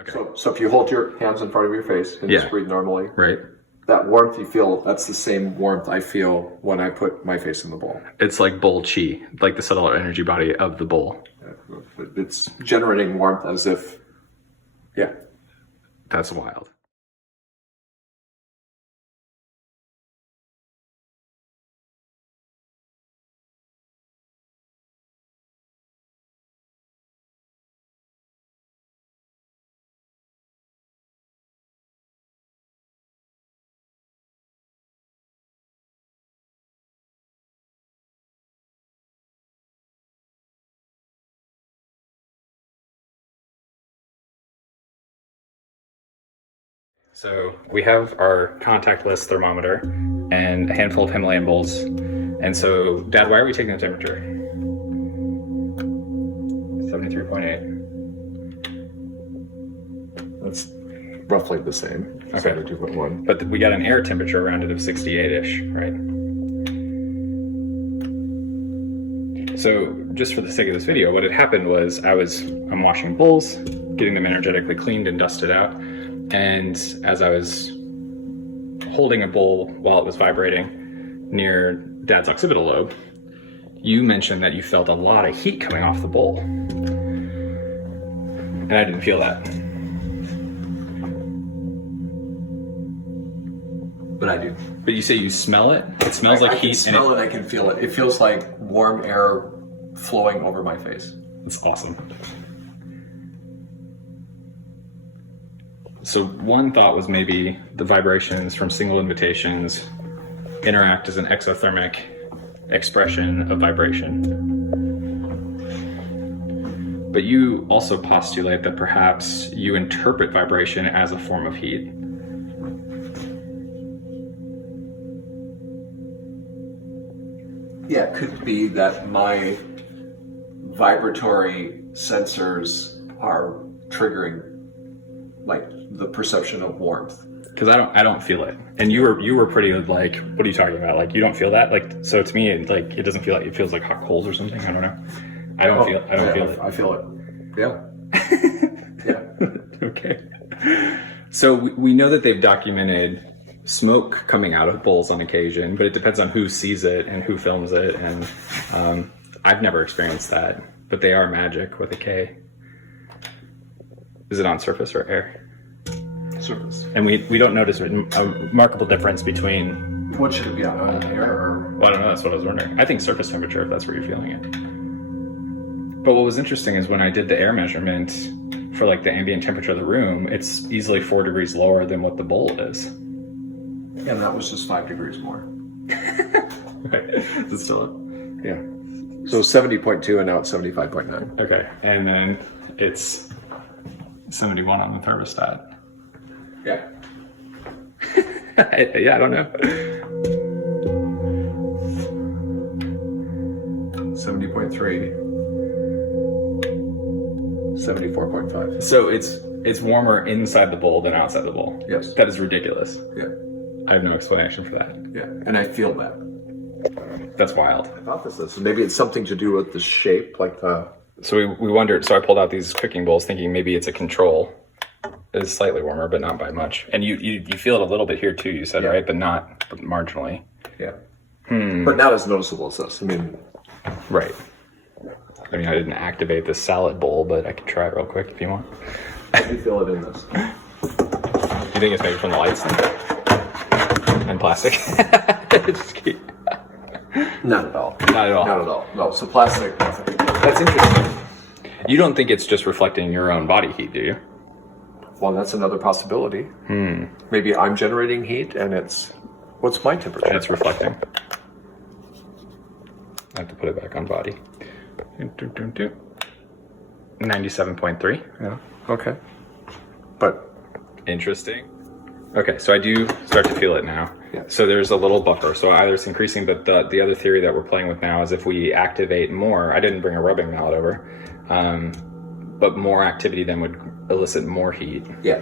Okay. So if you hold your hands in front of your face and just breathe normally, right. That warmth you feel, that's the same warmth I feel when I put my face in the bowl. It's like bowl chi, like the subtle energy body of the bowl. It's generating warmth as if, yeah. That's wild. So we have our contactless thermometer and a handful of Himalayan bowls. And so, Dad, why are we taking the temperature? 73.8. That's roughly the same. Okay. 72.1. But we got an air temperature around it of 68-ish, right? So just for the sake of this video, what had happened was I'm washing bowls, getting them energetically cleaned and dusted out. And as I was holding a bowl while it was vibrating near Dad's occipital lobe, you mentioned that you felt a lot of heat coming off the bowl. And I didn't feel that. But I do. But you say you smell it? It smells like heat. I can smell it, I can feel it. It feels like warm air flowing over my face. That's awesome. So one thought was maybe the vibrations from single invitations interact as an exothermic expression of vibration. But you also postulate that perhaps you interpret vibration as a form of heat. Yeah, it could be that my vibratory sensors are triggering like the perception of warmth. Because I don't feel it, and you were pretty like, what are you talking about? Like you don't feel that? Like so to me, it doesn't feel like it feels like hot coals or something. I don't know. I don't feel it. I feel it. Yeah. Yeah. Okay. So we know that they've documented smoke coming out of bowls on occasion, but it depends on who sees it and who films it. And I've never experienced that, but they are magic with a K. Is it on surface or air? Surface. And we don't notice a remarkable difference between. What should it be on air or? Well, I don't know. That's what I was wondering. I think surface temperature, if that's where you're feeling it. But what was interesting is when I did the air measurement for like the ambient temperature of the room, it's easily 4 degrees lower than what the bowl is. And that was just 5 degrees more. Okay. Is it still up? Yeah. So 70.2 and now it's 75.9. Okay. And then it's 71 on the thermostat. Yeah. Yeah, I don't know. 70.3. 74.5. So it's warmer inside the bowl than outside the bowl. Yes. That is ridiculous. Yeah. I have no explanation for that. Yeah. And I feel that. That's wild. Hypothesis. Maybe it's something to do with the shape, like the. So we wondered. So I pulled out these cooking bowls, thinking maybe it's a control. It's slightly warmer, but not by much. And you feel it a little bit here too. You said right, but not marginally. Yeah. But not as noticeable as this. I mean. Right. I mean, I didn't activate this salad bowl, but I could try it real quick if you want. I do feel it in this. You think it's maybe from the lights and plastic? Just kidding. Not at all. Not at all. Not at all. No. So plastic. That's interesting. You don't think it's just reflecting your own body heat, do you? Well, that's another possibility. Maybe I'm generating heat and what's my temperature? And it's reflecting. I have to put it back on body. 97.3. Yeah. Okay. But interesting. Okay, so I do start to feel it now. Yeah. So there's a little buffer. So either it's increasing, but the other theory that we're playing with now is if we activate more. I didn't bring a rubbing mallet over, but more activity then would elicit more heat. yeah,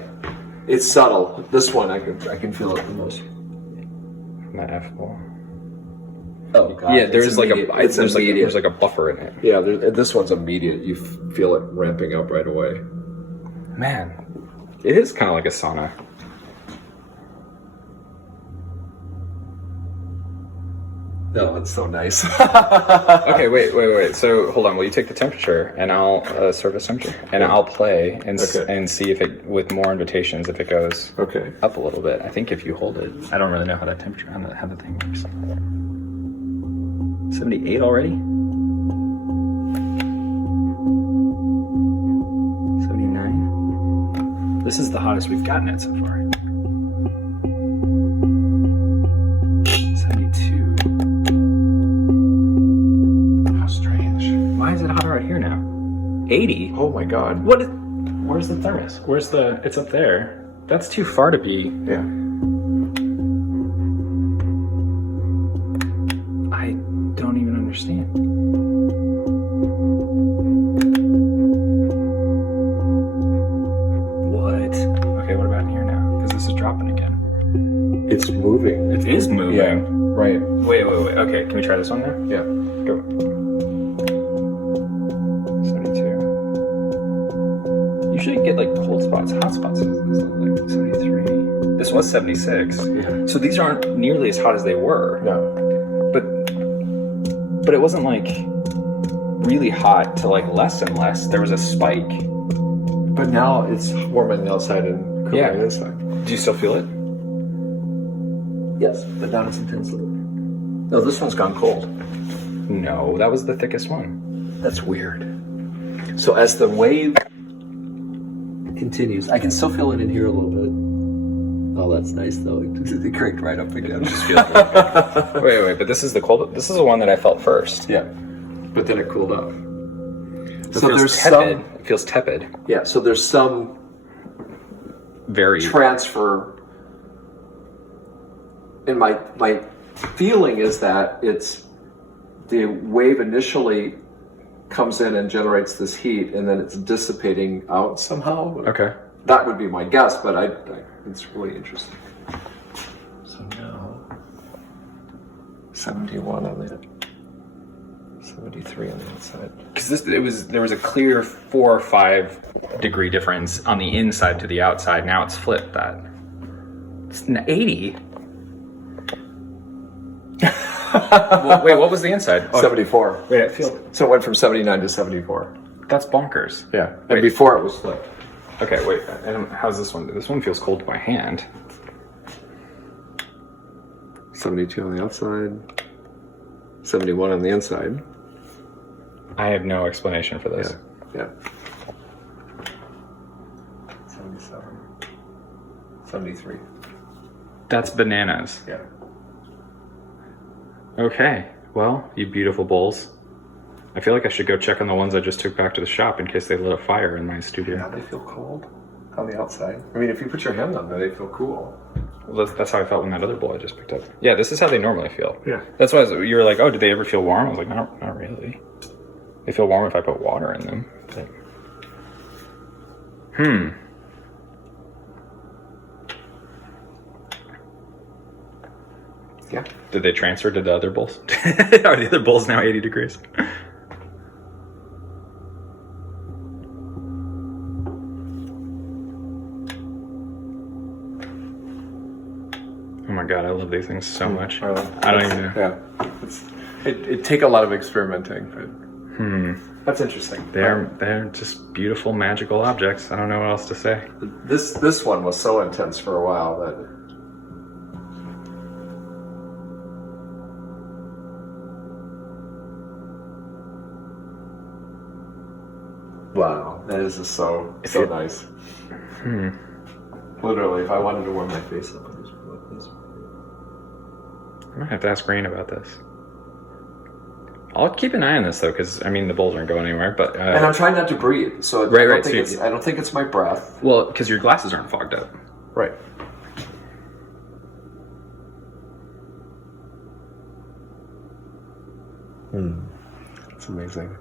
it's subtle. This one I can feel it the most. That F-ball. Oh God. Yeah, there's like there's like a buffer in it. Yeah, this one's immediate. You feel it ramping up right away. Man, It is kind of like a sauna. No, it's so nice. Okay, wait. So hold on. Will you take the temperature, and I'll service temperature, and I'll play and and see if it, with more invitations, if it goes up a little bit. I think if you hold it, I don't really know how that temperature, how the thing works. 78 already. 79. This is the hottest we've gotten it so far. 72. Why is it hotter right here now? 80? Oh my god. What? Where's the thermos? Where's the... It's up there. That's too far to be... Yeah. I don't even understand. What? Okay, what about in here now? Because this is dropping again. It's moving. It is moving. Yeah, right. Wait. Okay, can we try this one now? Yeah. Go. 72. Usually you get like cold spots, hot spots. This is like 73. This was 76. Yeah. So these aren't nearly as hot as they were. No. But it wasn't like really hot to like less and less. There was a spike. But now it's warm on the outside and cool on the inside. Do you still feel it? Yes, but not as intensely. No, this one's gone cold. No, that was the thickest one. That's weird. So as the wave continues, I can still feel it in here a little bit. Oh, that's nice though. It cranked right up again. Wait, but this is the cold. This is the one that I felt first. Yeah, but then it cooled up. So there's tepid. It feels tepid. Yeah, so there's some very transfer. And my feeling is that it's the wave initially comes in and generates this heat, and then it's dissipating out somehow. Okay. That would be my guess, but it's really interesting. So now 71 on the 73 on the inside. Because there was a clear 4 or 5 degree difference on the inside to the outside. Now it's flipped that. It's 80. Well, wait, what was the inside? 74. Wait, it feels... So it went from 79 to 74. That's bonkers. Yeah. And before it was flipped. Okay, wait. And how's this one? This one feels cold to my hand. 72 on the outside. 71 on the inside. I have no explanation for this. Yeah. 77. 73. That's bananas. Yeah. Okay. Well, you beautiful bowls. I feel like I should go check on the ones I just took back to the shop in case they lit a fire in my studio. Yeah, they feel cold on the outside. I mean, if you put your hand on them, they feel cool. Well, that's how I felt when that other bowl I just picked up. Yeah, this is how they normally feel. Yeah. That's why you were like, oh, did they ever feel warm? I was like, not really. They feel warm if I put water in them. But... Yeah. Did they transfer to the other bowls? Are the other bowls now 80 degrees? Oh my god, I love these things so much. I don't even know. Yeah. It'd take a lot of experimenting, but that's interesting. They're just beautiful, magical objects. I don't know what else to say. This one was so intense for a while that... Wow, that is just so nice. Literally, if I wanted to warm my face up, I'd just put like this. I might have to ask Rain about this. I'll keep an eye on this though, because I mean the bowls aren't going anywhere. But and I'm trying not to breathe, so I don't think it's my breath. Well, because your glasses aren't fogged up. Right. It's amazing.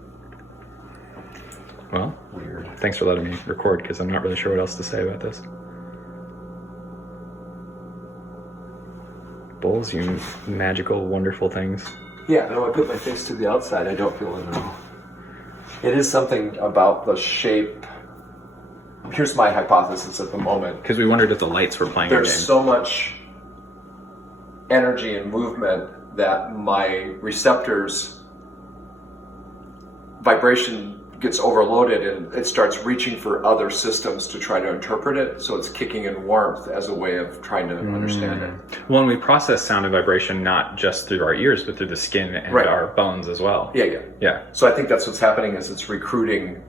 Well, weird. Thanks for letting me record, because I'm not really sure what else to say about this. Bowls, you magical, wonderful things. Yeah, no, I put my face to the outside. I don't feel it at all. It is something about the shape here's my hypothesis at the moment. Because we wondered if the lights were playing a game. There's so much energy and movement that my receptors vibration gets overloaded and it starts reaching for other systems to try to interpret it. So it's kicking in warmth as a way of trying to understand it. Well, and we process sound and vibration not just through our ears, but through the skin and our bones as well. Yeah. So I think that's what's happening is it's recruiting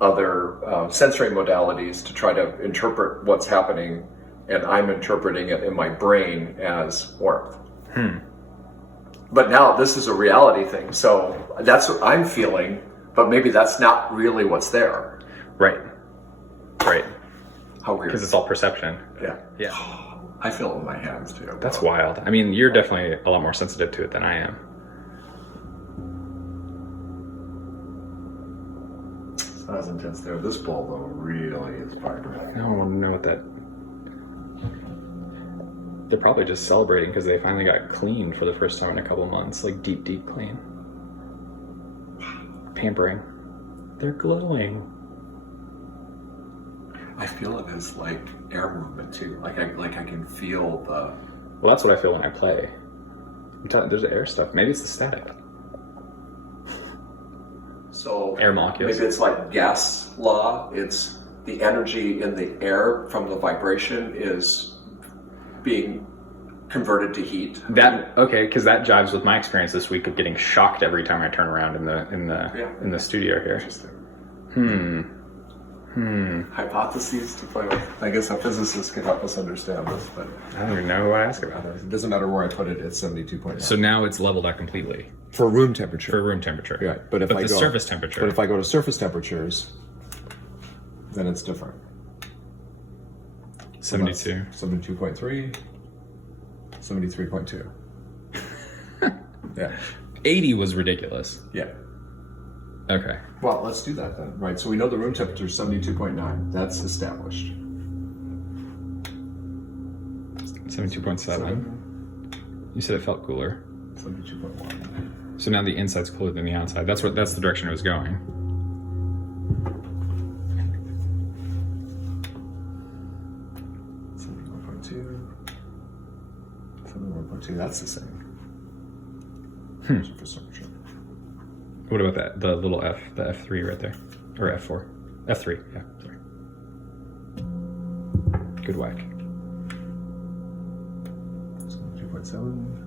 other sensory modalities to try to interpret what's happening, and I'm interpreting it in my brain as warmth. But now this is a reality thing, so that's what I'm feeling, but maybe that's not really what's there. Right. How weird. Because it's all perception. Yeah. I feel it in my hands too. That's wild. I mean, you're definitely a lot more sensitive to it than I am. It's not as intense there. This bowl though really is vibrant. I don't know what that... They're probably just celebrating because they finally got clean for the first time in a couple months. Like deep clean. Pampering. They're glowing. I feel it as like air movement too. Like I can feel the... Well, that's what I feel when I play. I'm telling you, there's air stuff. Maybe it's the static. So air molecules. Maybe it's like gas law. It's the energy in the air from the vibration is being converted to heat. Because that jives with my experience this week of getting shocked every time I turn around in the studio here. Interesting. Hypotheses to play with. I guess a physicist could help us understand this, but I don't even know who I ask about. It doesn't matter where I put it. It's 72.9. So now it's leveled out completely for room temperature. Yeah, but if I go surface temperature. But if I go to surface temperatures, then it's different. 72. 72.3. 73.2. Yeah. 80 was ridiculous. Yeah. Okay. Well, let's do that then. Right. So we know the room temperature is 72.9. That's established. 72.7. You said it felt cooler. 72.1. So now the inside's cooler than the outside. That's the direction it was going. 71.2. That's the same. Surface temperature. What about that? The little F, the F3 right there. Or F4. F3, yeah, sorry. Good whack. 72.7.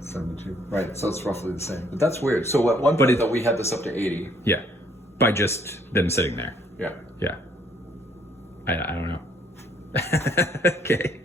72. Right, so it's roughly the same. But that's weird. So at one point, we had this up to 80. Yeah, by just them sitting there. Yeah. Yeah. I don't know. Okay.